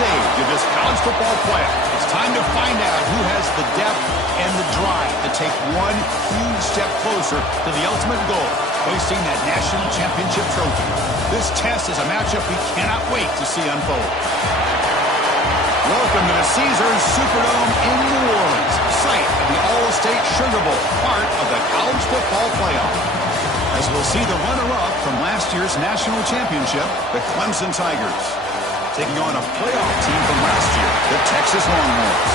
stage of this college football playoff. It's time to find out who has the depth and the drive to take one huge step closer to the ultimate goal, hoisting that national championship trophy. This test is a matchup we cannot wait to see unfold. Welcome to the Caesars Superdome in New Orleans, site of the All-State Sugar Bowl, part of the college football playoff. As we'll see the runner-up from last year's national championship, the Clemson Tigers, taking on a playoff team from last year, the Texas Longhorns.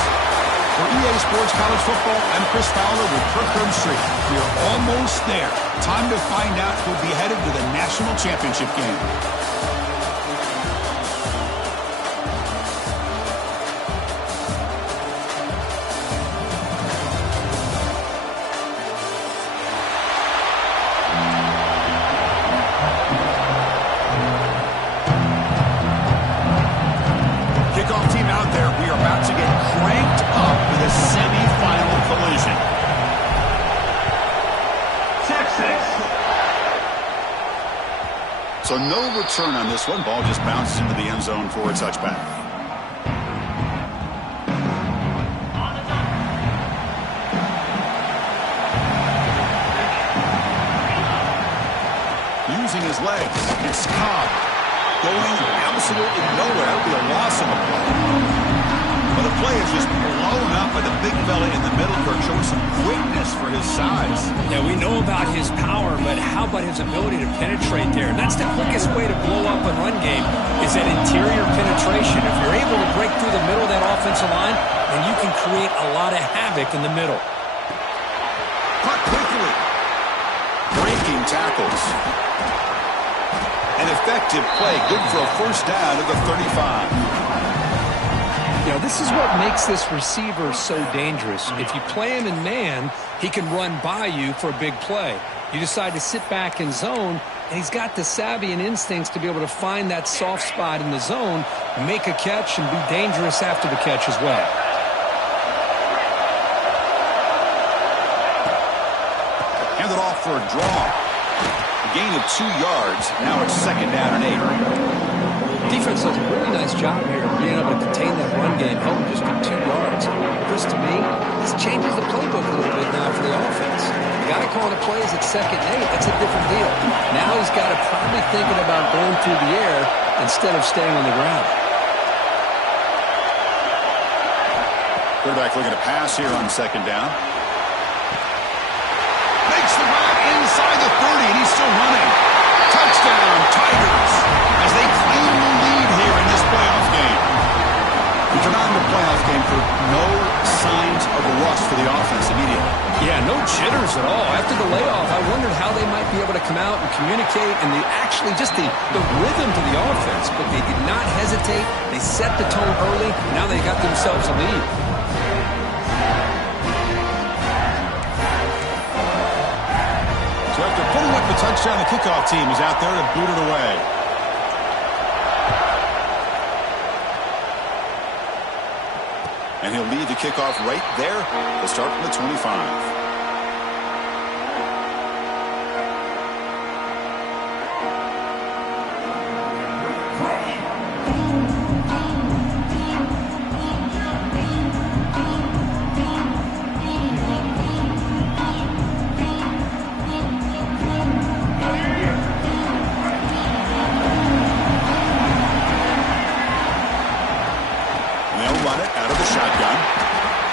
For EA Sports College Football, I'm Chris Fowler with Kirkland Street. We are almost there. Time to find out who'll be headed to the national championship game. So no return on this one. Ball just bounces into the end zone for a touchback. Using his legs, it's Cobb. Going absolutely nowhere. That'll be a loss of a play. But the play is just blown up by the big fella in the middle for showing some quickness for his size. Yeah, we know about his power, but how about his ability to penetrate there? And that's the quickest way to blow up a run game is that interior penetration. If you're able to break through the middle of that offensive line, then you can create a lot of havoc in the middle. Caught quickly. Breaking tackles. An effective play. Good for a first down at the 35. You know, this is what makes this receiver so dangerous. If you play him in man, he can run by you for a big play. You decide to sit back in zone, and he's got the savvy and instincts to be able to find that soft spot in the zone, make a catch, and be dangerous after the catch as well. Hand it off for a draw. A gain of 2 yards. Now it's second down and 8. Defense does a really nice job here of being able to contain that run game, help just for 2 yards. Chris, to me, this changes the playbook a little bit now for the offense. The guy calling the plays at second and 8, that's a different deal. Now he's got to probably thinking about going through the air instead of staying on the ground. Quarterback looking to pass here on second down. Makes the grab inside the 30, and he's still running. Touchdown, Tigers, as they claim the lead here in this playoff game. We come out in the playoff game for no signs of a rust for the offense immediately. Yeah, no jitters at all. After the layoff, I wondered how they might be able to come out and communicate and just the rhythm to the offense. But they did not hesitate. They set the tone early. Now they got themselves a lead. So after putting up the touchdown, the kickoff team is out there to boot it away. And he'll lead the kickoff right there to start from the 25.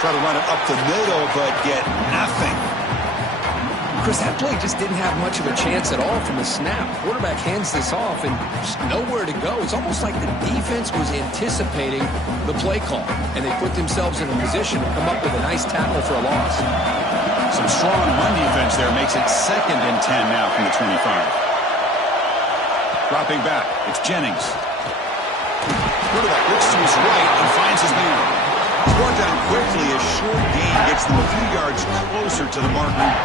Try to run it up the middle, but get nothing. Chris, that play just didn't have much of a chance at all from the snap. Quarterback hands this off and just nowhere to go. It's almost like the defense was anticipating the play call, and they put themselves in a position to come up with a nice tackle for a loss. Some strong run defense there makes it second and 10 now from the 25. Dropping back, it's Jennings. Quarterback looks to his right and finds his man. He's brought down quickly. A short gain gets them a few yards closer to the marker.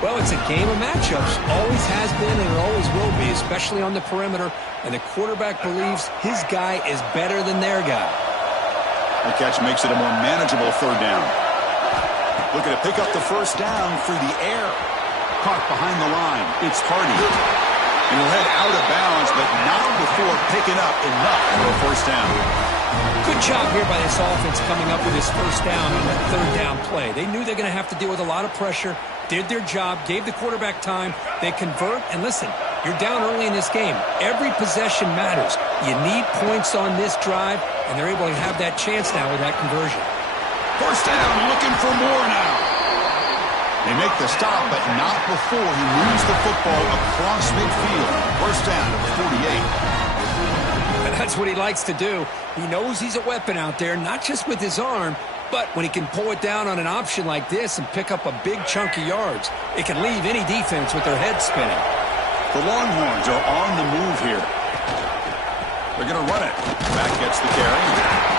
Well, it's a game of matchups. Always has been and it always will be, especially on the perimeter. And the quarterback believes his guy is better than their guy. The catch makes it a more manageable third down. Looking to pick up the first down through the air. Caught behind the line. It's Hardy. And he'll head out of bounds, but not before picking up enough for a first down. Good job here by this offense coming up with his first down on that third down play. They knew they're going to have to deal with a lot of pressure, did their job, gave the quarterback time. They convert, and listen, you're down early in this game. Every possession matters. You need points on this drive, and they're able to have that chance now with that conversion. First down, looking for more now. They make the stop, but not before he moves the football across midfield. First down at the 48. And that's what he likes to do. He knows he's a weapon out there, not just with his arm, but when he can pull it down on an option like this and pick up a big chunk of yards, it can leave any defense with their head spinning. The Longhorns are on the move here. They're going to run it. Back gets the carry.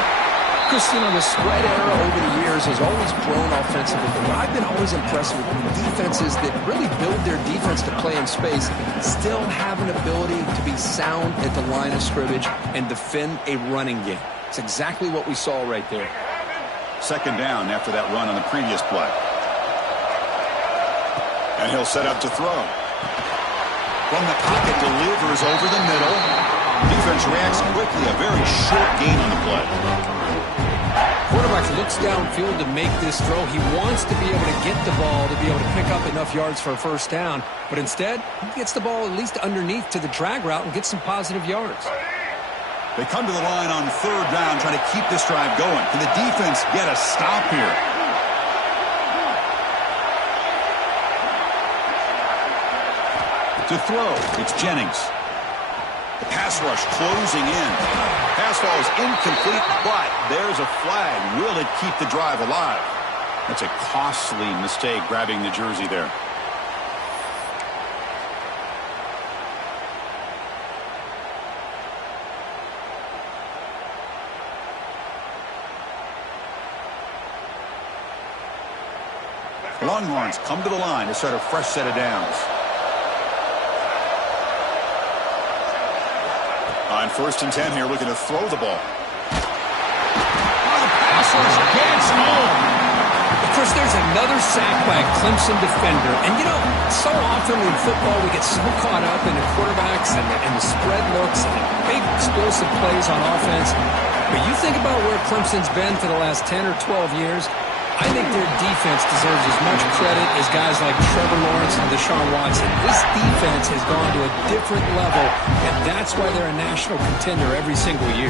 Christian, the spread era over the years has always grown offensively, but I've been always impressed with defenses that really build their defense to play in space, still have an ability to be sound at the line of scrimmage and defend a running game. It's exactly what we saw right there. Second down after that run on the previous play. And he'll set up to throw. From the pocket, delivers over the middle. Defense reacts quickly. A very short gain on the play. Quarterback looks downfield to make this throw. He wants to be able to get the ball to be able to pick up enough yards for a first down. But instead, he gets the ball at least underneath to the drag route and gets some positive yards. They come to the line on third down, trying to keep this drive going. Can the defense get a stop here? To throw, it's Jennings. The pass rush closing in. Pass ball is incomplete, but there's a flag. Will it keep the drive alive? That's a costly mistake, grabbing the jersey there. Longhorns come to the line to start a fresh set of downs. On 1st and 10 here, looking to throw the ball. Oh, the pass rush gets home. Of course, there's another sack by a Clemson defender. And, you know, so often in football we get so caught up in the quarterbacks and the spread looks and the big explosive plays on offense. But you think about where Clemson's been for the last 10 or 12 years, I think their defense deserves as much credit as guys like Trevor Lawrence and Deshaun Watson. This defense has gone to a different level, and that's why they're a national contender every single year.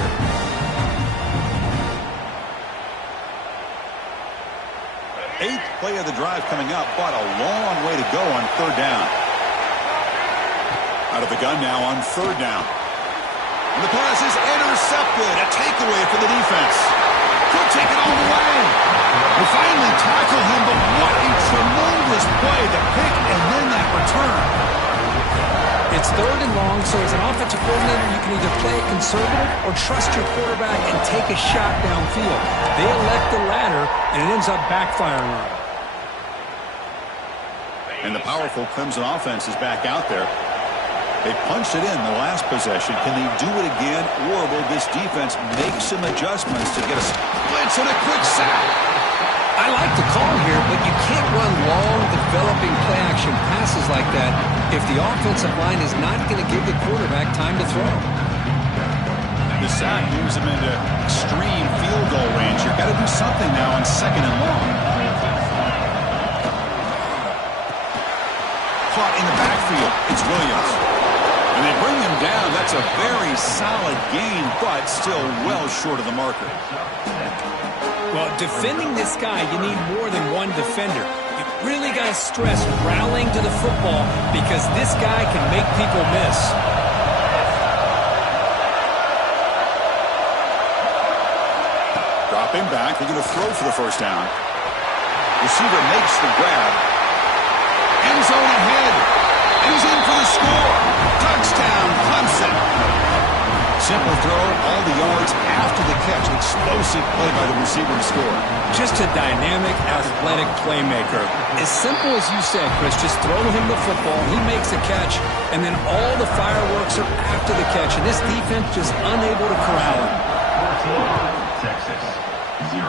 Eighth play of the drive coming up, but a long way to go on third down. Out of the gun now on third down. And the pass is intercepted. A takeaway for the defense. Could take it all the way. They finally tackle him, but what a tremendous play. The pick and then that return. It's third and long, so as an offensive coordinator, you can either play it conservative or trust your quarterback and take a shot downfield. They elect the latter, and it ends up backfiring on them. And the powerful Clemson offense is back out there. They punched it in the last possession. Can they do it again, or will this defense make some adjustments to get a blitz and a quick sack? I like the call here, but you can't run long, developing play-action passes like that if the offensive line is not going to give the quarterback time to throw. The sack moves him into extreme field goal range. You've got to do something now on second and long. Caught in the backfield. It's Williams. And they bring him down. That's a very solid gain, but still well short of the marker. Well, defending this guy, you need more than one defender. You really got to stress rallying to the football because this guy can make people miss. Dropping back. They're going to throw for the first down. Receiver makes the grab. End zone ahead. And he's in for the score. Touchdown, Clemson. Simple throw, all the yards after the catch. Explosive play by the receiver to score. Just a dynamic, athletic playmaker. As simple as you said, Chris, just throw him the football, he makes a catch, and then all the fireworks are after the catch, and this defense just unable to corral him. Texas, 0.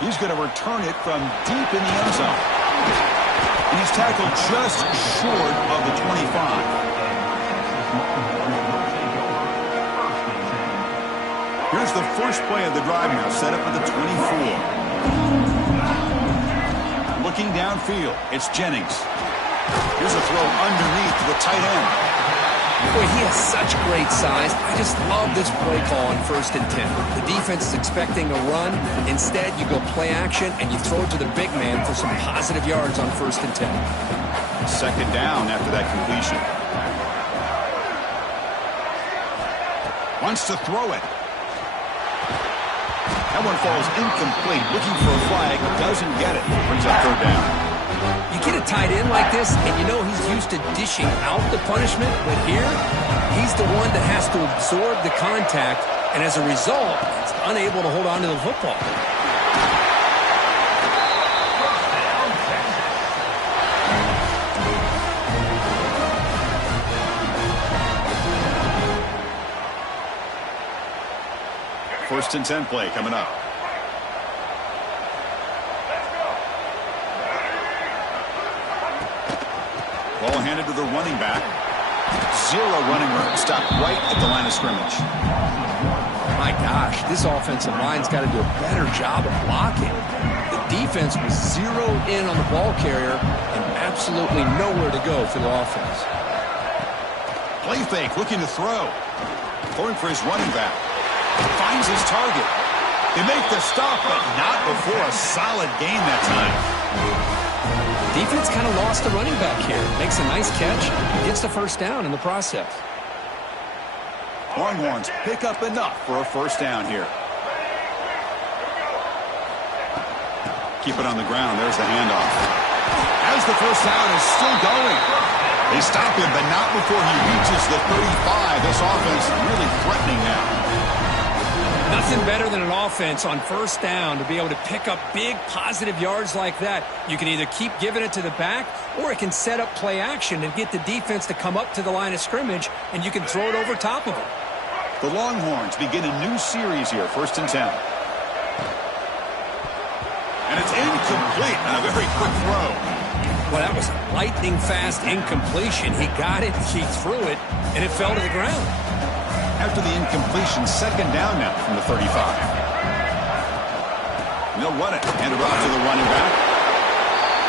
He's going to return it from deep in the end zone. And he's tackled just short of the 25. Here's the first play of the drive now, set up at the 24. Looking downfield, it's Jennings. Here's a throw underneath to the tight end. Boy, he has such great size. I just love this play call on 1st and 10. The defense is expecting a run. Instead, you go play action, and you throw it to the big man for some positive yards on 1st and 10. Second down after that completion. Wants to throw it. That one falls incomplete. Looking for a flag. Doesn't get it. Brings up third down. You get a tight end like this, and you know he's used to dishing out the punishment, but here, he's the one that has to absorb the contact, and as a result, he's unable to hold on to the football. First and 10 play coming up. Ball handed to the running back. Zero running room. Stopped right at the line of scrimmage. My gosh, this offensive line's got to do a better job of blocking. The defense was zeroed in on the ball carrier and absolutely nowhere to go for the offense. Play fake, looking to throw. Throwing for his running back. Finds his target. They make the stop, but not before a solid gain that time. Defense kind of lost the running back here. Makes a nice catch. Gets the first down in the process. Longhorns pick up enough for a first down here. Keep it on the ground. There's the handoff. As the first down is still going. They stop him, but not before he reaches the 35. This offense really threatening now. Nothing better than an offense on first down to be able to pick up big positive yards like that. You can either keep giving it to the back, or it can set up play action and get the defense to come up to the line of scrimmage, and you can throw it over top of them. The Longhorns begin a new series here, 1st and 10. And it's incomplete on a very quick throw. Well, that was a lightning-fast incompletion. He got it, he threw it, and it fell to the ground. After the incompletion, second down now from the 35. And they'll run it. Hand it off to the running back.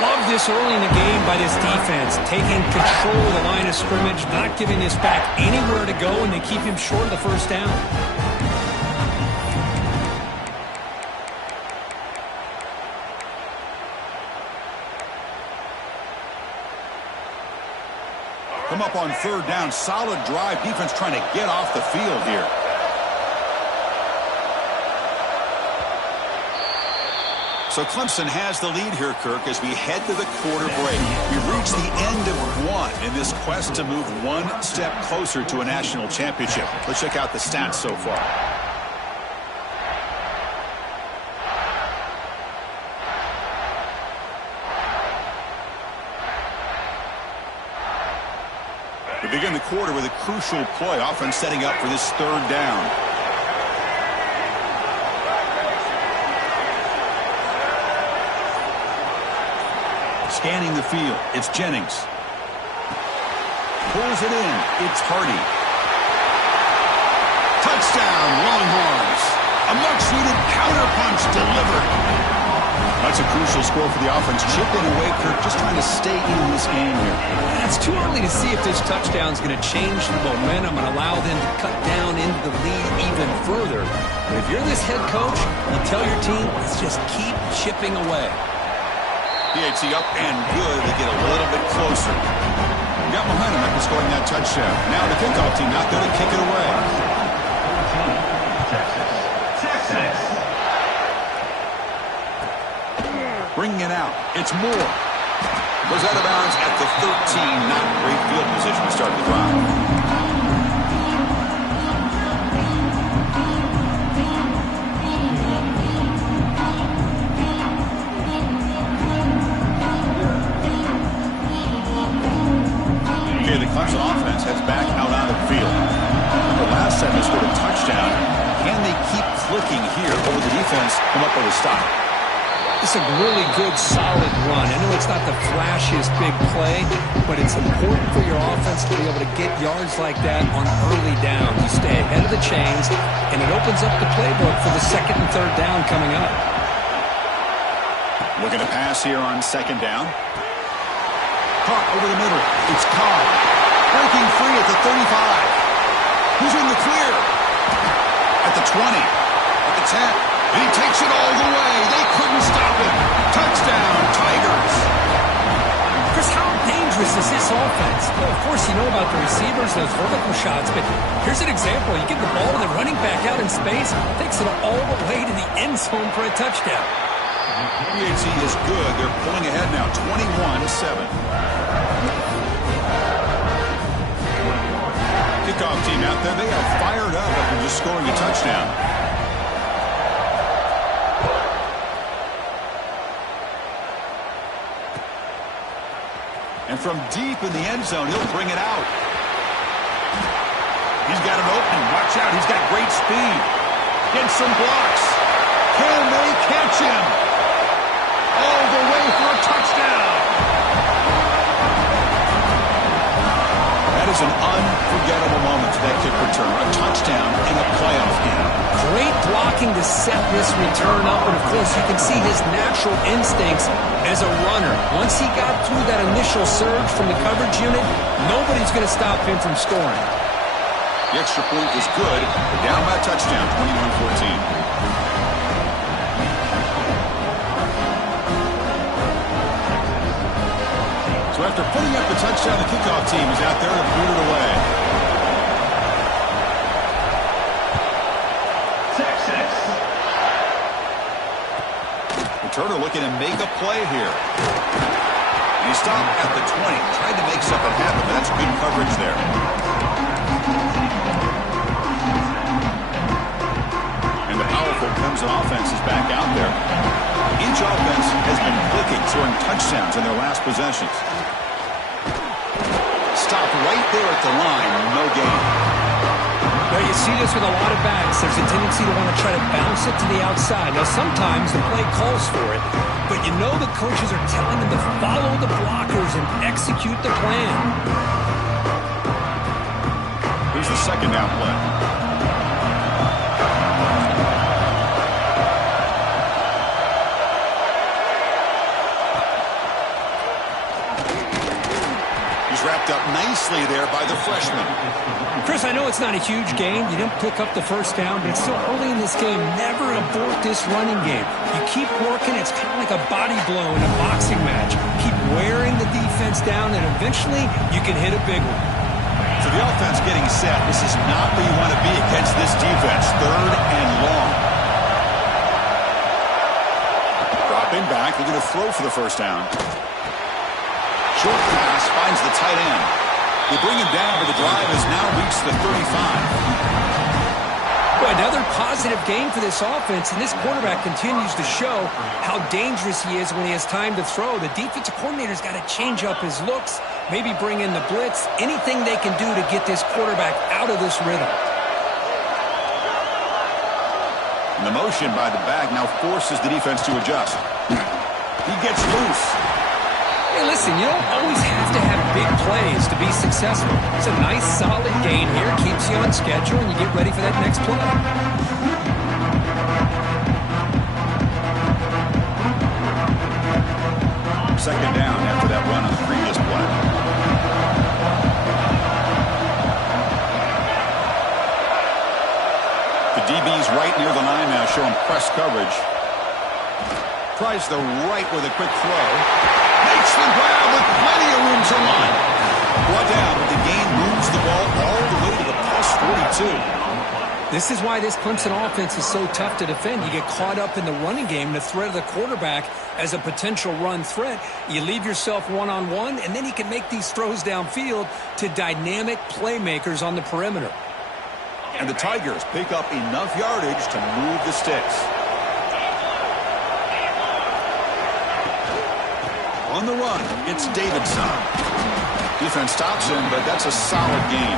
Love this early in the game by this defense, taking control of the line of scrimmage, not giving this back anywhere to go, and they keep him short of the first down. Come up on third down. Solid drive. Defense trying to get off the field here. So Clemson has the lead here, Kirk, as we head to the quarter break. We've reached the end of one in this quest to move one step closer to a national championship. Let's check out the stats so far. We begin the quarter with a crucial play, offense setting up for this third down. Scanning the field, it's Jennings. Pulls it in, it's Hardy. Touchdown, Longhorns. A much-needed counterpunch delivered. That's a crucial score for the offense. Chipping away, Kirk, just trying to stay in this game here. It's too early to see if this touchdown is going to change the momentum and allow them to cut down into the lead even further. But if you're this head coach, you tell your team, let's just keep chipping away. PAT up and good to get a little bit closer. Got momentum after scoring that touchdown. Now the kickoff team out there to kick it away. Texas. Bringing it out. It's Moore. Goes out of bounds at the 13. Not great field position to start the drive. Okay, the Clemson offense heads back out on the field. The last time they scored a touchdown. Can they keep clicking here, or will the defense come up with a stop? It's a really good, solid run. I know it's not the flashiest big play, but it's important for your offense to be able to get yards like that on early downs. You stay ahead of the chains, and it opens up the playbook for the second and third down coming up. Looking to pass here on second down. Caught over the middle. It's Cobb. Breaking free at the 35. He's in the clear. At the 20. At the 10. And he takes it all the way. They couldn't stop him. Touchdown, Tigers. Chris, how dangerous is this offense? Well, of course, you know about the receivers, those vertical shots, but here's an example. You give the ball to the running back out in space, takes it all the way to the end zone for a touchdown. PHC is good. They're pulling ahead now, 21-7. Kickoff team out there, they are fired up after just scoring a touchdown. And from deep in the end zone, he'll bring it out. He's got an opening. Watch out. He's got great speed. Gets some blocks. Can they catch him? All the way for a touchdown. That is an unforgettable moment for that kick return. A touchdown in a playoff game. Great blocking to set this return up, and of course you can see his natural instincts as a runner. Once he got through that initial surge from the coverage unit, nobody's going to stop him from scoring. The extra point is good. They're down by a touchdown, 21-14. So after putting up the touchdown, the kickoff team is out there to boot it away. Returner looking to make a play here. And he stopped at the 20. Tried to make something happen, but that's good coverage there. And the powerful Clemson offense is back out there. Each offense has been clicking, scoring touchdowns in their last possessions. Stopped right there at the line, no gain. Well, you see this with a lot of backs. There's a tendency to want to try to bounce it to the outside. Now, sometimes the play calls for it, but you know the coaches are telling them to follow the blockers and execute the plan. Here's the second down play. Wrapped up nicely there by the freshman. Chris, I know it's not a huge gain. You didn't pick up the first down, but it's still early in this game. Never abort this running game. You keep working. It's kind of like a body blow in a boxing match. Keep wearing the defense down, and eventually you can hit a big one. So the offense getting set. This is not where you want to be against this defense. Third and long. Dropping back. They're going to throw for the first down. Short pass finds the tight end. They bring him down, but the drive has now reached the 35. Well, another positive game for this offense, and this quarterback continues to show how dangerous he is when he has time to throw. The defensive coordinator's got to change up his looks, maybe bring in the blitz, anything they can do to get this quarterback out of this rhythm. And the motion by the back now forces the defense to adjust. He gets loose. Hey, listen, you don't always have to have big plays to be successful. It's a nice, solid gain here. Keeps you on schedule, and you get ready for that next play. Second down after that run on the previous play. The DB's right near the line now, showing press coverage. Tries the right with a quick throw. Makes the grab with plenty of room to run. Brought down, but the gain moves the ball all the way to the plus 42. This is why this Clemson offense is so tough to defend. You get caught up in the running game, the threat of the quarterback as a potential run threat. You leave yourself one-on-one, and then you can make these throws downfield to dynamic playmakers on the perimeter. And the Tigers pick up enough yardage to move the sticks. On the run, it's Davidson. Defense stops him, but that's a solid gain.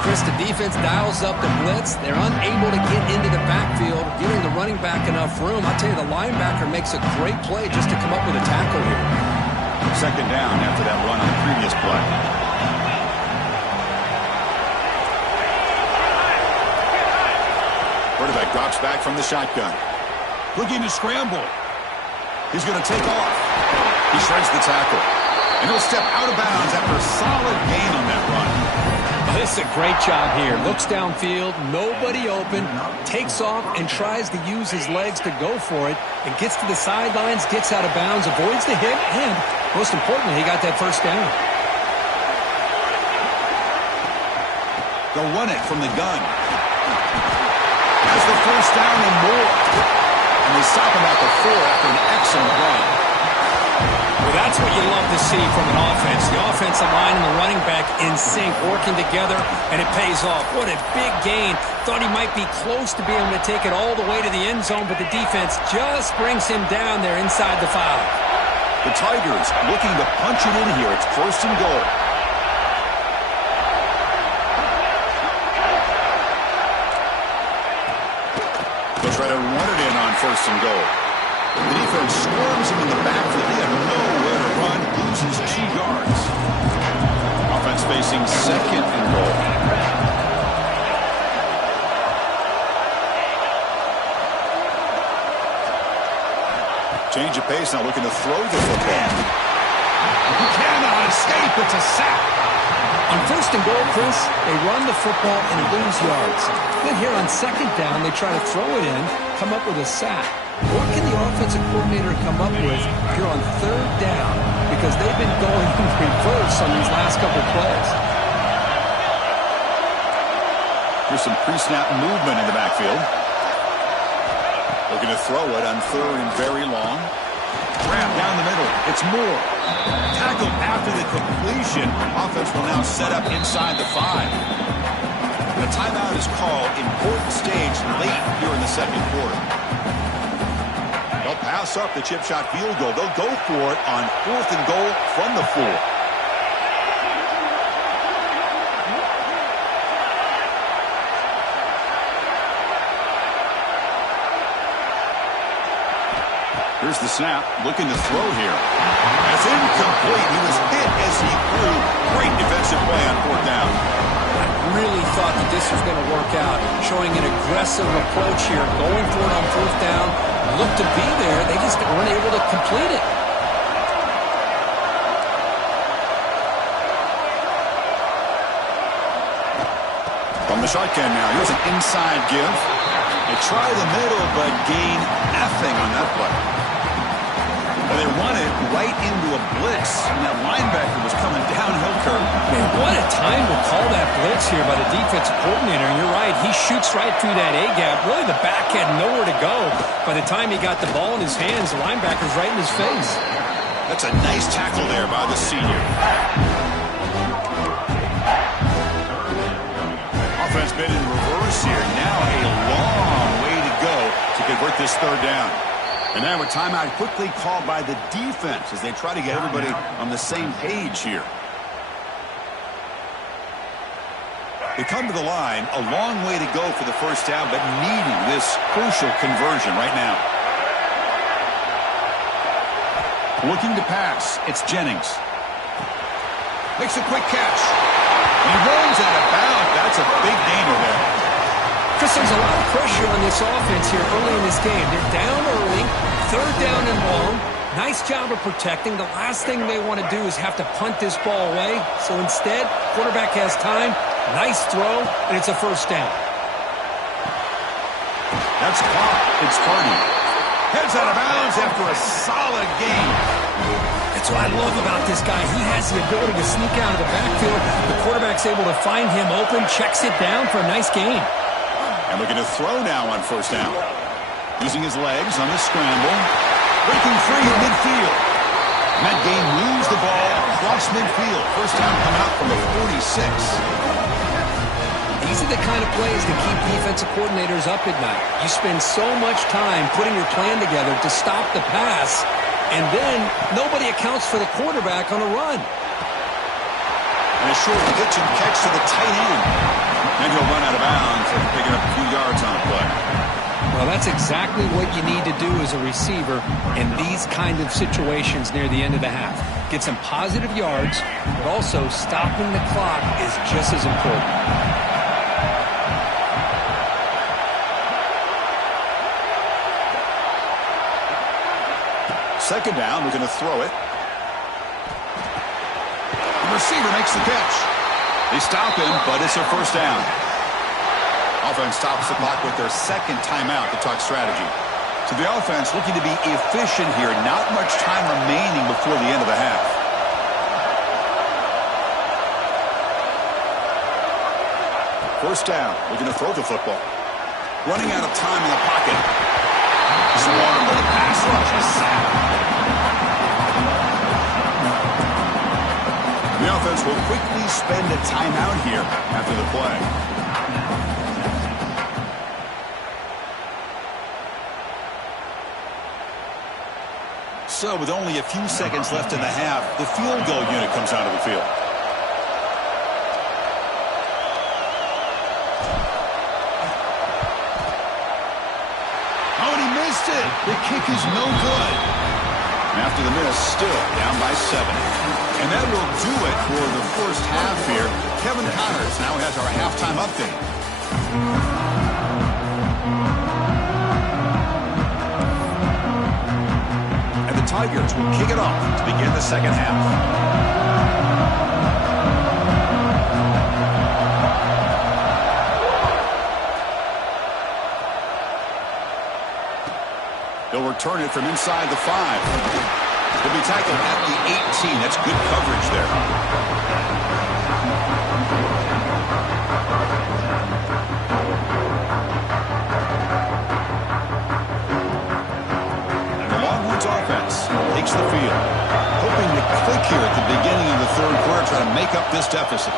Chris, the defense dials up the blitz. They're unable to get into the backfield, giving the running back enough room. I'll tell you, the linebacker makes a great play just to come up with a tackle here. Second down after that run on the previous play. Quarterback drops back from the shotgun. Looking to scramble. He's going to take off. He shreds the tackle. And he'll step out of bounds after a solid gain on that run. Oh, this is a great job here. Looks downfield, nobody open, takes off and tries to use his legs to go for it, and gets to the sidelines, gets out of bounds, avoids the hit, and most importantly, he got that first down. They'll run it from the gun. Has the first down and more. And they stop him at the 4 after an excellent run. Well, that's what you love to see from an offense. The offensive line and the running back in sync, working together, and it pays off. What a big gain. Thought he might be close to being able to take it all the way to the end zone, but the defense just brings him down there inside the 5. The Tigers looking to punch it in here. It's first and goal. They'll try to run it in on first and goal. The defense swarms him in the backfield. He had nowhere to run, loses 2 yards. Offense facing second and goal. Change of pace now, looking to throw the football. He cannot escape. It's a sack. On first and goal, Chris, they run the football and lose yards. Then here on second down, they try to throw it in, come up with a sack. What can the offensive coordinator come up with here on third down? Because they've been going in reverse on these last couple plays. Here's some pre-snap movement in the backfield. Looking to throw it on third and very long. Grab down the middle. It's Moore. Tackled after the completion. Offense will now set up inside the 5. The timeout is called. Important stage late here in the second quarter. They'll pass up the chip shot field goal. They'll go for it on fourth and goal from the 4. Here's the snap, looking to throw here. That's incomplete. He was hit as he threw. Great defensive play on fourth down. I really thought that this was going to work out, showing an aggressive approach here, going for it on fourth down. Looked to be there. They just weren't able to complete it. From the shotgun now, here's an inside give. They try the middle, but gain nothing on that play. And they run it right into a blitz, and that linebacker was coming downhill curve. Man, what a time to call that blitz here by the defensive coordinator. And you're right, he shoots right through that A-gap. Really, the back had nowhere to go. By the time he got the ball in his hands, the linebacker's right in his face. That's a nice tackle there by the senior. Offense been in reverse here. Now a long way to go to convert this third down. And now a timeout quickly called by the defense as they try to get everybody on the same page here. They come to the line, a long way to go for the first down, but needing this crucial conversion right now. Looking to pass, it's Jennings. Makes a quick catch. He runs out of bounds. That's a big gainer there. Chris, there's a lot of pressure on this offense here early in this game. They're down early, third down and long. Nice job of protecting. The last thing they want to do is have to punt this ball away. So instead, quarterback has time. Nice throw, and it's a first down. That's caught. It's Hardy. Heads out of bounds after a solid gain. That's what I love about this guy. He has the ability to sneak out of the backfield. The quarterback's able to find him open, checks it down for a nice gain. And looking to throw now on first down. Using his legs on the scramble. Breaking free in midfield. And that game moves the ball across midfield. First down come out from the 46. These are the kind of plays that keep defensive coordinators up at night. You spend so much time putting your plan together to stop the pass, and then nobody accounts for the quarterback on a run. And a short pitch and catch to the tight end. And he'll run out of bounds after picking up a few yards on a play. Well, that's exactly what you need to do as a receiver in these kind of situations near the end of the half. Get some positive yards, but also stopping the clock is just as important. Second down, we're going to throw it. The receiver makes the catch. They stop him, but it's a first down. Offense stops the clock with their second timeout to talk strategy. So the offense looking to be efficient here. Not much time remaining before the end of the half. First down. We're going to throw the football. Running out of time in the pocket. Swarmed by the pass rush is sacked. The offense will quickly spend a timeout here after the play. So with only a few seconds left in the half, the field goal unit comes out of the field. Oh, and he missed it. The kick is no good. After the miss, still down by 7. And that will do it for the first half here. Kevin Connors now has our halftime update. And the Tigers will kick it off to begin the second half. They'll return it from inside the 5. He'll be tackled at the 18. That's good coverage there. And the Longhorns offense takes the field, hoping to click here at the beginning of the third quarter, try to make up this deficit.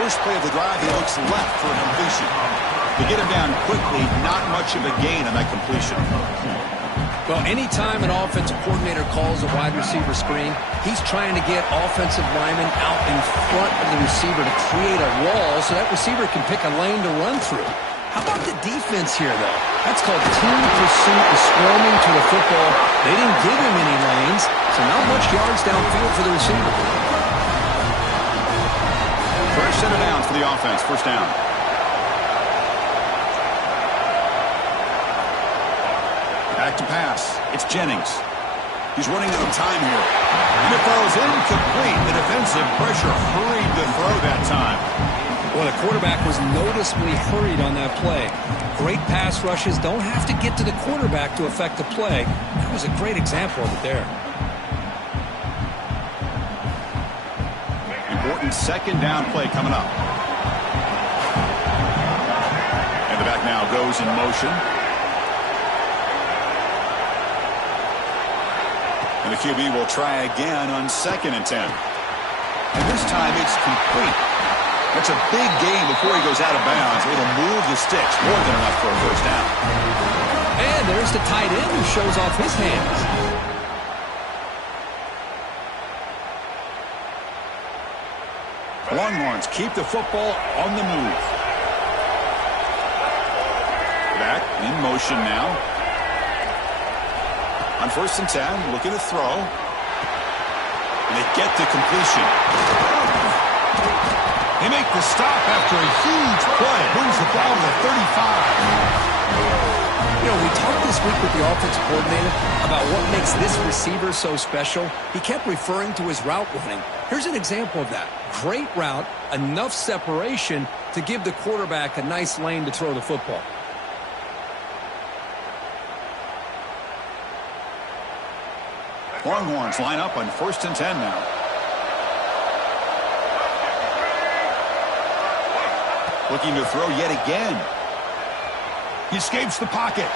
First play of the drive, he looks left for a completion. To get him down quickly, not much of a gain on that completion. Well, anytime an offensive coordinator calls a wide receiver screen, he's trying to get offensive linemen out in front of the receiver to create a wall so that receiver can pick a lane to run through. How about the defense here, though? That's called team pursuit and swarming to the football. They didn't give him any lanes, so not much yards downfield for the receiver. First set of downs for the offense. First down. Back to pass. It's Jennings. He's running out of time here. And it falls incomplete. The defensive pressure hurried the throw that time. Well, the quarterback was noticeably hurried on that play. Great pass rushes don't have to get to the quarterback to affect the play. That was a great example of it there. Important second down play coming up. And the back now goes in motion. And the QB will try again on 2nd and 10. And this time it's complete. That's a big gain before he goes out of bounds. It'll move the sticks. More than enough for a first down. And there's the tight end who shows off his hands. The Longhorns keep the football on the move. Back in motion now. On 1st and 10, looking to throw. And they get the completion. They make the stop after a huge play. Moves the ball to the 35. You know, we talked this week with the offensive coordinator about what makes this receiver so special. He kept referring to his route running. Here's an example of that. Great route, enough separation to give the quarterback a nice lane to throw the football. Longhorns line up on 1st and 10 now. Looking to throw yet again. He escapes the pocket.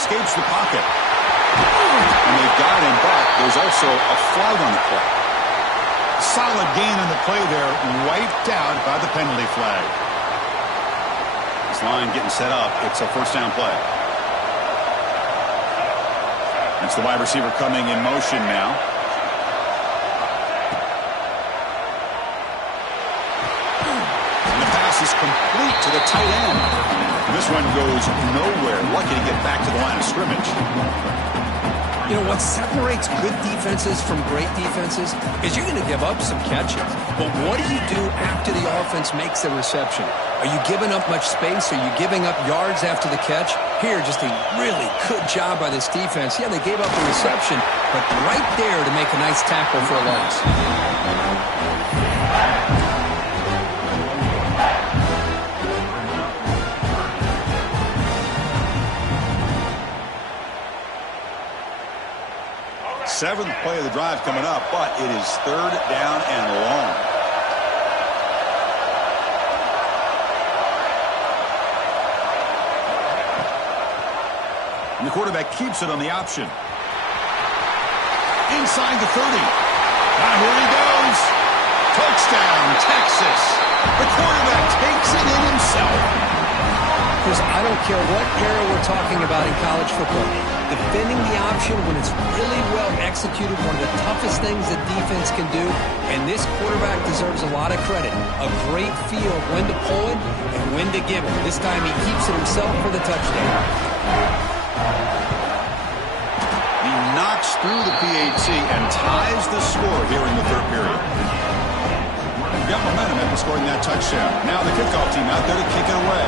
Escapes the pocket. And they've got him, but there's also a flag on the play. Solid gain on the play there, wiped out by the penalty flag. This line getting set up. It's a first down play. It's the wide receiver coming in motion now. And the the tight end. This one goes nowhere. Lucky to get back to the line of scrimmage. You know, what separates good defenses from great defenses is you're going to give up some catches. But what do you do after the offense makes the reception? Are you giving up much space? Are you giving up yards after the catch? Here, just a really good job by this defense. Yeah, they gave up the reception, but right there to make a nice tackle for a loss. Seventh play of the drive coming up, but it is third down and long. And the quarterback keeps it on the option. Inside the 30. Now here he goes. Touchdown, Texas. The quarterback takes it in himself. Because I don't care what era we're talking about in college football. Defending the option when it's really well executed, one of the toughest things that defense can do, and this quarterback deserves a lot of credit. A great feel of when to pull it and when to give it. This time he keeps it himself for the touchdown. He knocks through the PAT and ties the score here in the third period. Got momentum after scoring that touchdown. Now the kickoff team out there to kick it away.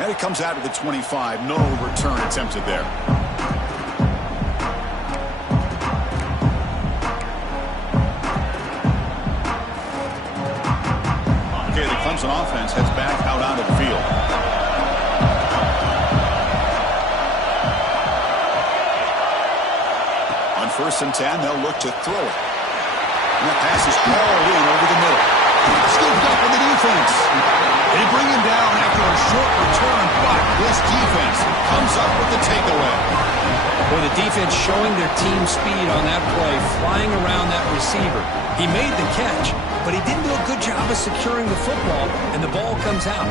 And it comes out of the 25. No return attempted there. Okay, the Clemson offense heads back out onto the field. On 1st and 10, they'll look to throw it. And that pass is hauled in over the middle. Scooped up in the defense. They bring him down after a short return, but this defense comes up with the takeaway. Well, the defense showing their team speed on that play, flying around that receiver. He made the catch, but he didn't do a good job of securing the football, and the ball comes out.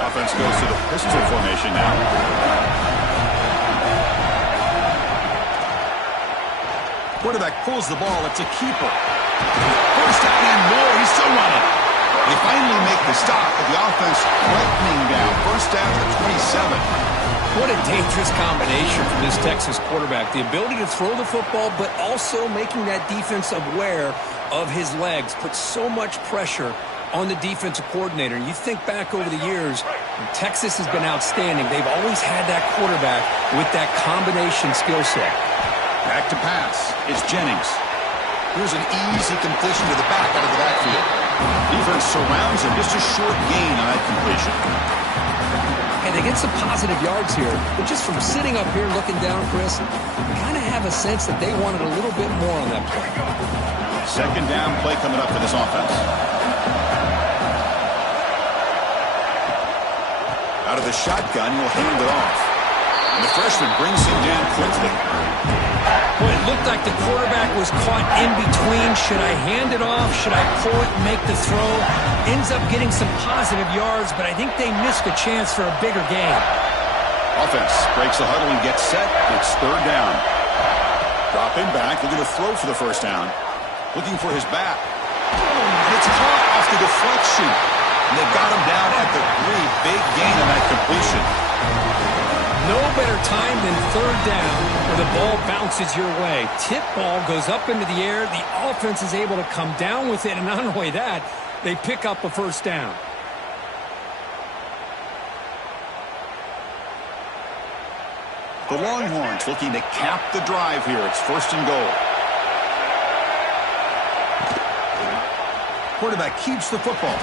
Offense goes to the pistol formation now. Quarterback pulls the ball. It's a keeper. First down and more. He's still running. They finally make the stop, but the offense threatening down. First down to the 27. What a dangerous combination from this Texas quarterback. The ability to throw the football, but also making that defense aware of his legs. Puts so much pressure on the defensive coordinator. You think back over the years, Texas has been outstanding. They've always had that quarterback with that combination skill set. Back to pass. It's Jennings. Here's an easy completion to the back out of the backfield. Defense surrounds him. Just a short gain on that completion. And they get some positive yards here. But just from sitting up here looking down, Chris, you kind of have a sense that they wanted a little bit more on that play. Second down play coming up for this offense. Out of the shotgun, he'll hand it off. And the freshman brings him down quickly. Well, it looked like the quarterback was caught in between. Should I hand it off? Should I pull it and make the throw? Ends up getting some positive yards, but I think they missed a chance for a bigger gain. Offense breaks the huddle and gets set. It's third down. Dropping back. They're going to throw for the first down. Looking for his back. And it's caught off the deflection. And they got him down at the 3. Big gain on that completion. No better time than third down where the ball bounces your way. Tip ball goes up into the air. The offense is able to come down with it. And not only that, they pick up a first down. The Longhorns looking to cap the drive here. It's first and goal. Quarterback keeps the football.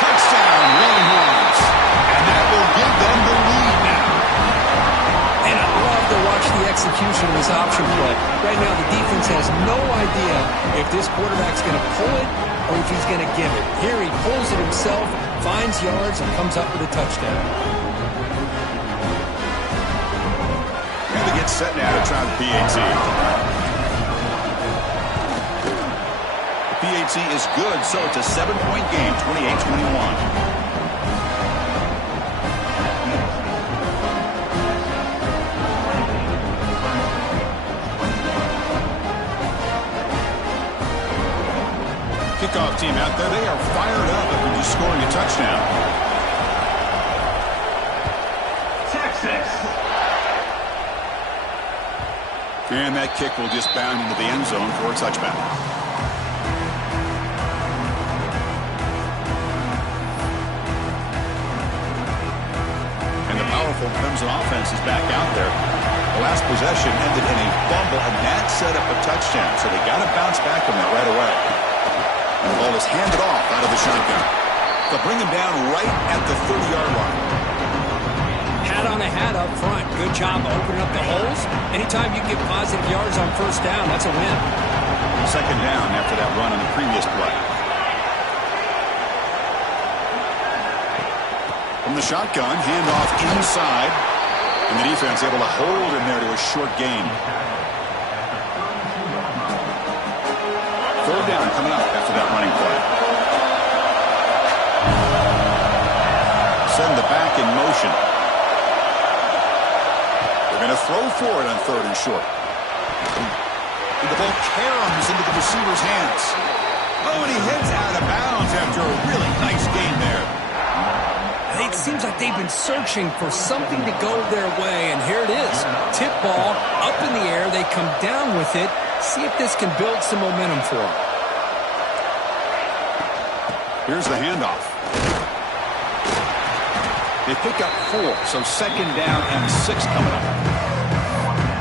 Touchdown, Longhorns. And that will give them the lead now. And I love to watch the execution of this option play. Right now, the defense has no idea if this quarterback's going to pull it or if he's going to give it. Here he pulls it himself, finds yards, and comes up with a touchdown. And they get set now to try the PAT. The PAT is good, so it's a 7-point game, 28-21. kickoff team out there, they are fired up after just scoring a touchdown. Texas. And that kick will just bound into the end zone for a touchback. And the powerful Clemson offense is back out there. The last possession ended in a fumble, and that set up a touchdown. So they got to bounce back from that right away. And the ball is handed off out of the shotgun. They'll bring him down right at the 30-yard line. Hat on a hat up front. Good job opening up the holes. Anytime you get positive yards on first down, that's a win. Second down after that run on the previous play. From the shotgun, handoff inside. And the defense able to hold him there to a short gain. Third down coming up after that running play. Send the back in motion. They're going to throw for it on third and short. And the ball caroms into the receiver's hands. Oh, and he heads out of bounds after a really nice gain there. It seems like they've been searching for something to go their way, and here it is. Tip ball up in the air. They come down with it. See if this can build some momentum for them. Here's the handoff. They pick up 4, so second down and 6 coming up.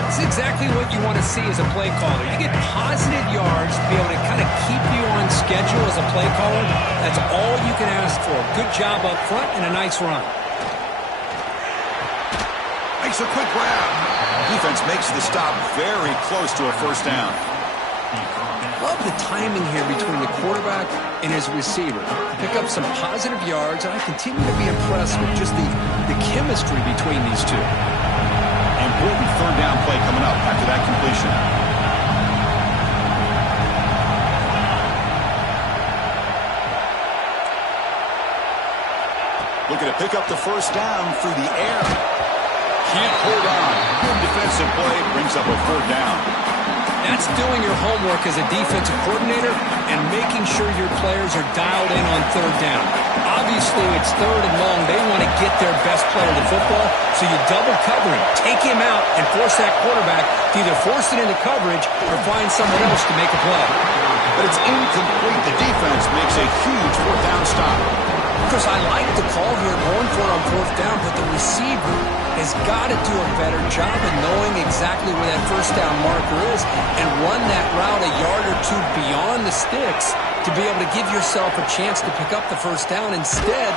It's exactly what you want to see as a play caller. You get positive yards to be able to kind of keep you on schedule as a play caller. That's all you can ask for. Good job up front and a nice run. Makes a quick grab. Defense makes the stop very close to a first down. Love the timing here between the quarterback and his receiver. Pick up some positive yards, and I continue to be impressed with just the chemistry between these two. Important third down play coming up after that completion. Looking to pick up the first down through the air. Can't hold on. Good defensive play brings up a third down. That's doing your homework as a defensive coordinator and making sure your players are dialed in on third down. Obviously, it's third and long. They want to get their best player to football, so you double cover him, take him out, and force that quarterback to either force it into coverage or find someone else to make a play. But it's incomplete. The defense makes a huge fourth down stop. Chris, I like the call here going for it on fourth down, but the receiver has got to do a better job of knowing exactly where that first down marker is and run that route a yard or two beyond the sticks to be able to give yourself a chance to pick up the first down instead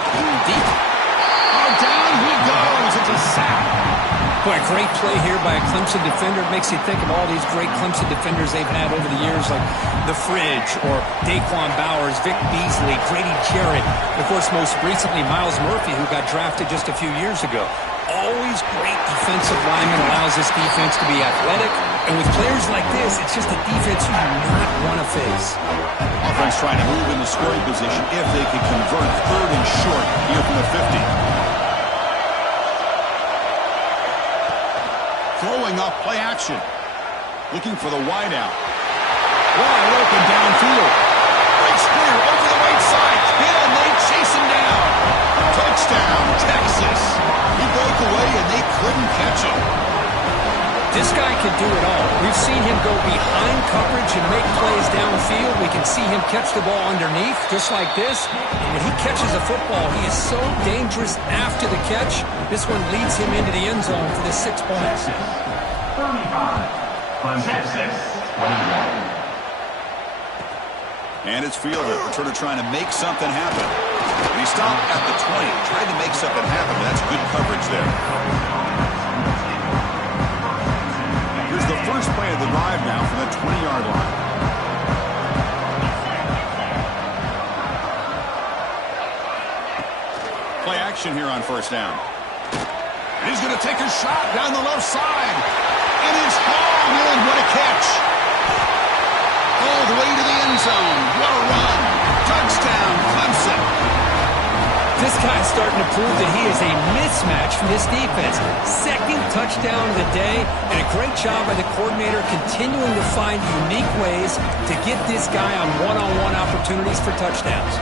deep. Oh, down he goes. It's a sack. Boy, a great play here by a Clemson defender. It makes you think of all these great Clemson defenders they've had over the years, like The Fridge or Daquan Bowers, Vic Beasley, Grady Jarrett. Of course, most recently, Miles Murphy, who got drafted just a few years ago. Always great defensive lineman, allows this defense to be athletic. And with players like this, it's just a defense you do not want to face. Offense trying to move in the scoring position if they can convert third and short here from the 50. Throwing off play action. Looking for the wideout. Wide open downfield. Breaks clear over the right side. And they chase him down. Touchdown, Texas. He broke away and they couldn't catch him. This guy can do it all. We've seen him go behind coverage and make plays downfield. We can see him catch the ball underneath, just like this. And when he catches a football, he is so dangerous after the catch. This one leads him into the end zone for the 6 points. 35. Texas, 21. And it's Fielder, returner trying to make something happen. And he stopped at the 20, trying to make something happen. That's good coverage there. Here's the first play of the drive now from the 20-yard line. Play action here on first down. And he's going to take a shot down the left side. And it's hauled in. What a catch. All the way to the end zone. What a run. Touchdown, Clemson. This guy's starting to prove that he is a mismatch for this defense. Second touchdown of the day, and a great job by the coordinator continuing to find unique ways to get this guy on one-on-one opportunities for touchdowns.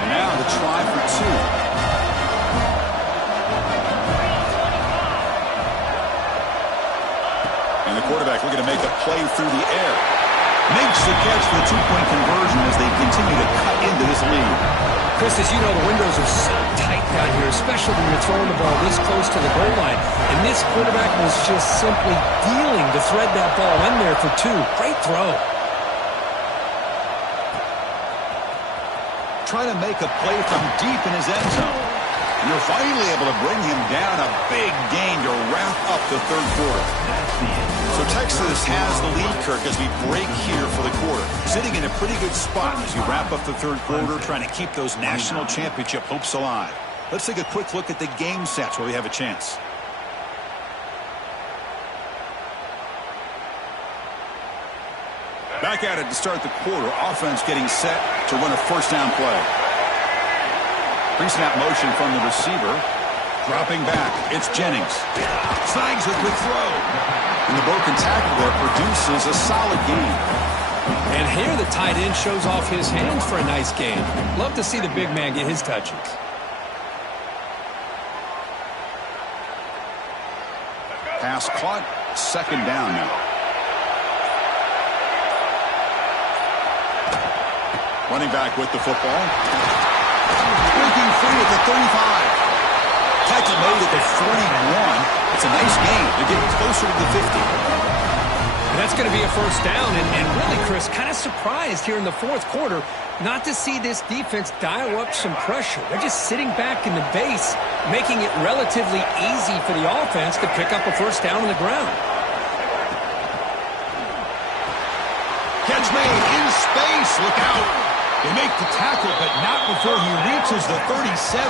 And now the try for two. And the quarterback looking to make a play through the air. Makes the catch for the two-point conversion as they continue to cut into this lead. Chris, as you know, the windows are so tight down here, especially when you're throwing the ball this close to the goal line. And this quarterback was just simply dealing to thread that ball in there for two. Great throw. Trying to make a play from deep in his end zone. And you're finally able to bring him down. A big gain to wrap up the third quarter. So Texas has the lead, Kirk, as we break here for the quarter. Sitting in a pretty good spot as you wrap up the third quarter, trying to keep those national championship hopes alive. Let's take a quick look at the game sets where we have a chance. Back at it to start the quarter. Offense getting set to run a first down play. Pre-snap motion from the receiver. Dropping back. It's Jennings. Snags a quick throw. And the broken tackle there produces a solid gain. And here the tight end shows off his hands for a nice gain. Love to see the big man get his touches. Pass caught. Second down now. Running back with the football. Breaking free at the 35. Tackle made at the 41. It's a nice gain. They're getting closer to the 50. And that's going to be a first down. And really, Chris, kind of surprised here in the fourth quarter not to see this defense dial up some pressure. They're just sitting back in the base, making it relatively easy for the offense to pick up a first down on the ground. Catch made in space. Look out. They make the tackle, but not before he reaches the 37.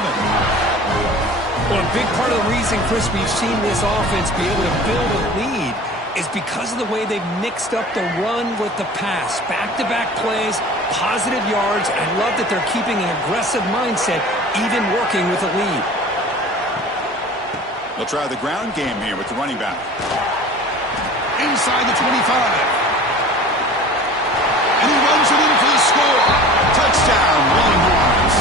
Well, a big part of the reason, Chris, we've seen this offense be able to build a lead is because of the way they've mixed up the run with the pass. Back-to-back plays, positive yards. I love that they're keeping an aggressive mindset, even working with a lead. They'll try the ground game here with the running back. Inside the 25. And he runs it in for the score. Touchdown, Willie Morris.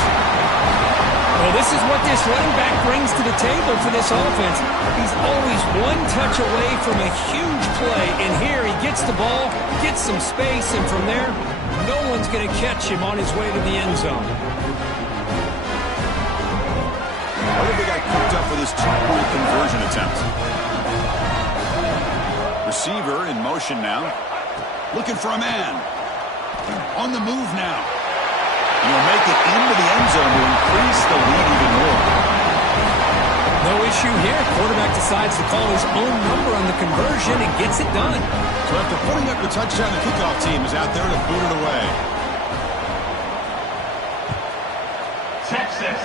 Well, this is what this running back brings to the table for this offense. He's always one touch away from a huge play, and here he gets the ball, gets some space, and from there, no one's going to catch him on his way to the end zone. I think they got cooked up for this two-point conversion attempt. Receiver in motion now. Looking for a man. On the move now. And he'll make it into the end zone to increase the lead even more. No issue here. Quarterback decides to call his own number on the conversion and gets it done. So after putting up the touchdown, the kickoff team is out there to boot it away. Texas.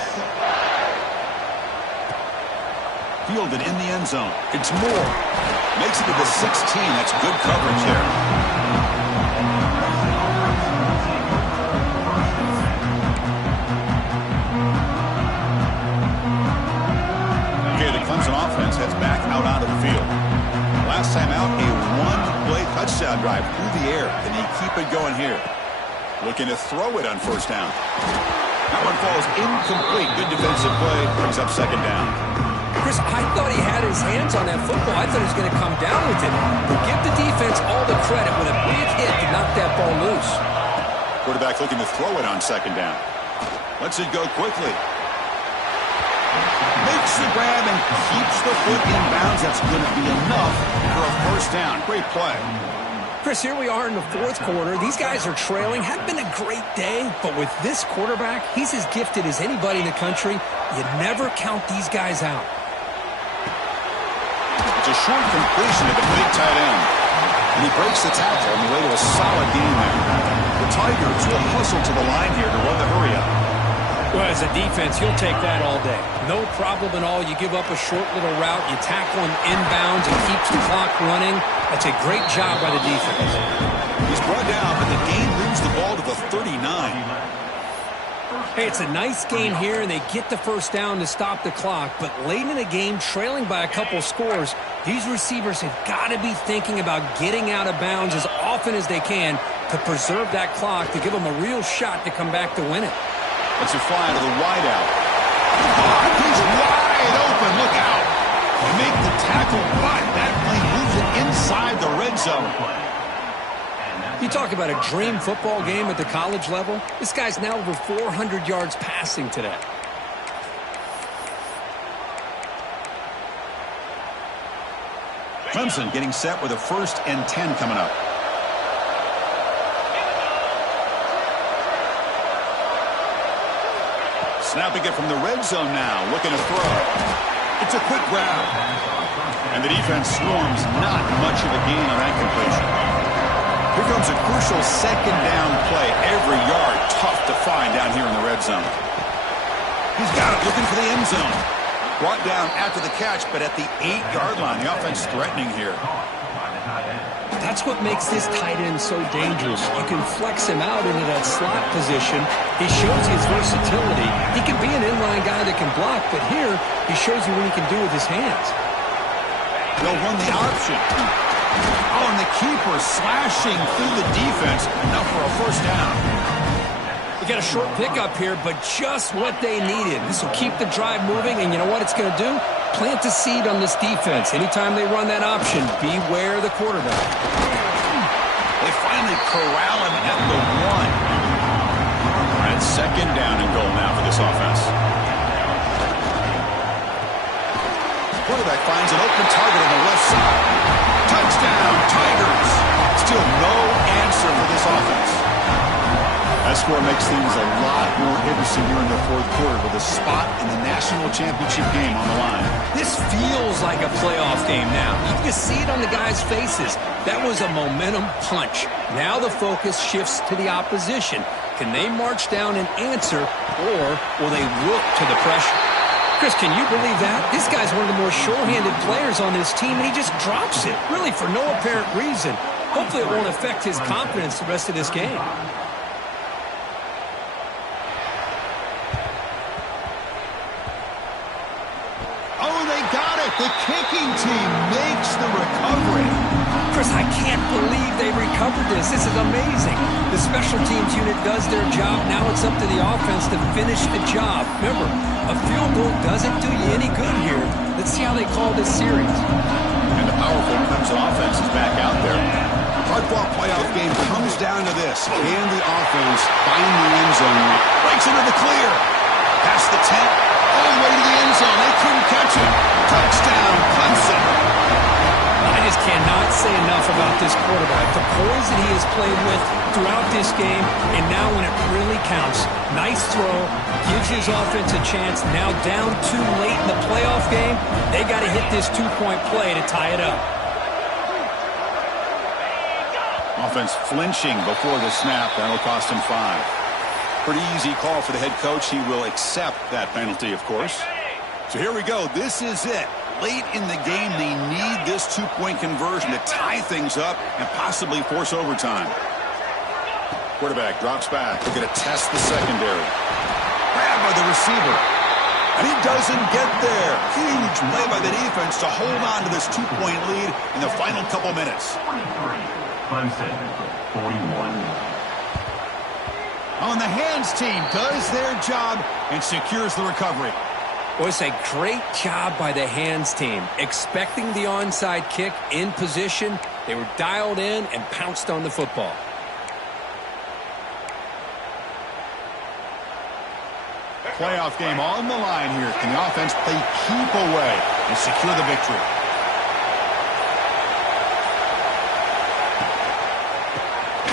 Fielded in the end zone. It's Moore. Makes it to the 16. That's good coverage there. Offense heads back out onto the field. Last time out, a one-play touchdown drive through the air. Can he keep it going here? Looking to throw it on first down. That one falls incomplete. Good defensive play. Brings up second down. Chris, I thought he had his hands on that football. I thought he was going to come down with it. But give the defense all the credit with a big hit to knock that ball loose. Quarterback looking to throw it on second down. Lets it go quickly. Makes the grab and keeps the foot in bounds. That's going to be enough for a first down. Great play. Chris, here we are in the fourth quarter. These guys are trailing. Had been a great day, but with this quarterback, he's as gifted as anybody in the country. You never count these guys out. It's a short completion of the big tight end. And he breaks the tackle on the way to a solid game there. The Tigers will hustle to the line here to run the hurry up. Well, as a defense, you'll take that all day. No problem at all. You give up a short little route, you tackle him inbounds, and keeps the clock running. That's a great job by the defense. He's brought down, but the game moves the ball to the 39. Hey, it's a nice game here, and they get the first down to stop the clock. But late in the game, trailing by a couple scores, these receivers have got to be thinking about getting out of bounds as often as they can to preserve that clock, to give them a real shot to come back to win it. Let's a fly to the wideout. Oh, he's wide open. Look out. They make the tackle, but that play moves it inside the red zone. You talk about a dream football game at the college level. This guy's now over 400 yards passing today. Clemson getting set with a 1st and 10 coming up. Snapping it from the red zone now, looking to throw. It's a quick grab. And the defense swarms, not much of a gain on that completion. Here comes a crucial 2nd down play. Every yard tough to find down here in the red zone. He's got it, looking for the end zone. Brought down after the catch, but at the 8-yard line. The offense threatening here. That's what makes this tight end so dangerous. You can flex him out into that slot position. He shows his versatility. He can be an inline guy that can block, but here he shows you what he can do with his hands. They'll run the option. Oh, and the keeper slashing through the defense. Enough for a 1st down. You got a short pickup here, but just what they needed. This will keep the drive moving, and you know what it's going to do? Plant a seed on this defense. Anytime they run that option, beware the quarterback. They finally corral him at the 1. That's 2nd down and goal now for this offense. Quarterback finds an open target on the left side. Touchdown, Tigers. Still no answer for this offense. That score makes things a lot more interesting here in the 4th quarter with a spot in the national championship game on the line. This feels like a playoff game now. You can see it on the guys' faces. That was a momentum punch. Now the focus shifts to the opposition. Can they march down and answer, or will they look to the pressure? Chris, can you believe that? This guy's one of the more sure-handed players on this team, and he just drops it, really for no apparent reason. Hopefully it won't affect his confidence the rest of this game. The kicking team makes the recovery. Chris, I can't believe they recovered this. This is amazing. The special teams unit does their job. Now it's up to the offense to finish the job. Remember, a field goal doesn't do you any good here. Let's see how they call this series. And the powerful Clemson offense is back out there. Hard-fought playoff game comes down to this. Can the offense find the end zone? Breaks into the clear. Past the 10. All the way to the end zone. They couldn't catch him. Touchdown, Clemson. I just cannot say enough about this quarterback. The poise that he has played with throughout this game, and now when it really counts. Nice throw. Gives his offense a chance. Now down too late in the playoff game. They got to hit this 2-point play to tie it up. Offense flinching before the snap. That'll cost him 5. Pretty easy call for the head coach. He will accept that penalty, of course. So here we go. This is it. Late in the game, they need this 2-point conversion to tie things up and possibly force overtime. Quarterback drops back. They're going to test the secondary. Grabbed by the receiver. And he doesn't get there. Huge play by the defense to hold on to this 2-point lead in the final couple minutes. 23. Clemson, 41. On the hands team does their job and secures the recovery. Well, it's a great job by the hands team. Expecting the onside kick in position. They were dialed in and pounced on the football. Playoff game on the line here. Can the offense play keep away and secure the victory?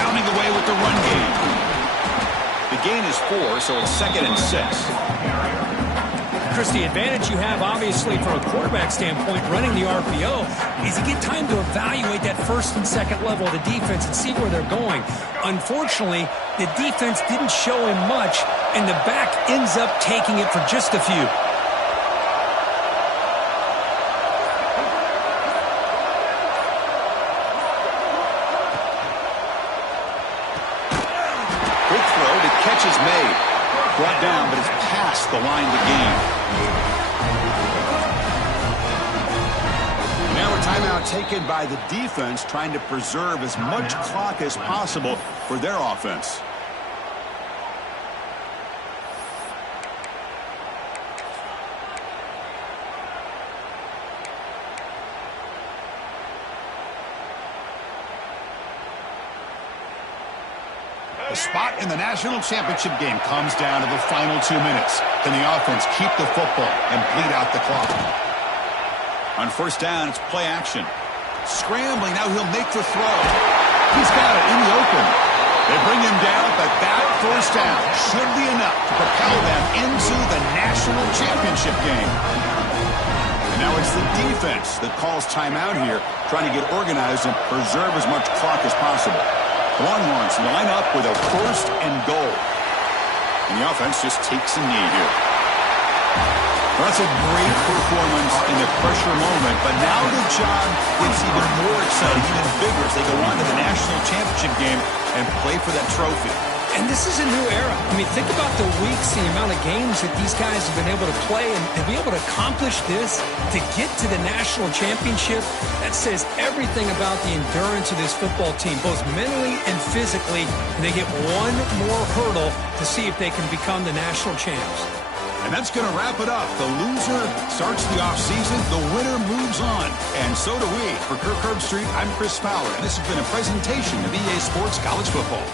Pounding away with the run game. The gain is 4, so it's 2nd and 6. Chris, the advantage you have, obviously, from a quarterback standpoint, running the RPO, is you get time to evaluate that first and second level of the defense and see where they're going. Unfortunately, the defense didn't show him much, and the back ends up taking it for just a few. Quick throw, the catch is made. Brought down, but it's past the line to gain. Now a timeout taken by the defense, trying to preserve as much clock as possible for their offense. The spot in the national championship game comes down to the final 2 minutes. Can the offense keep the football and bleed out the clock? On first down, it's play action. Scrambling, now he'll make the throw. He's got it in the open. They bring him down, but that first down should be enough to propel them into the national championship game. And now it's the defense that calls timeout here, trying to get organized and preserve as much clock as possible. The Longhorns line up with a first and goal. And the offense just takes a knee here. Well, that's a great performance in the pressure moment, but now the job gets even more exciting, even bigger as they go on to the national championship game and play for that trophy. And this is a new era. I mean, think about the weeks, the amount of games that these guys have been able to play, and to be able to accomplish this, to get to the national championship, that says everything about the endurance of this football team, both mentally and physically. And they get one more hurdle to see if they can become the national champs. And that's going to wrap it up. The loser starts the offseason. The winner moves on. And so do we. For Kirk Herbstreit, I'm Chris Fowler, and this has been a presentation of EA Sports College Football.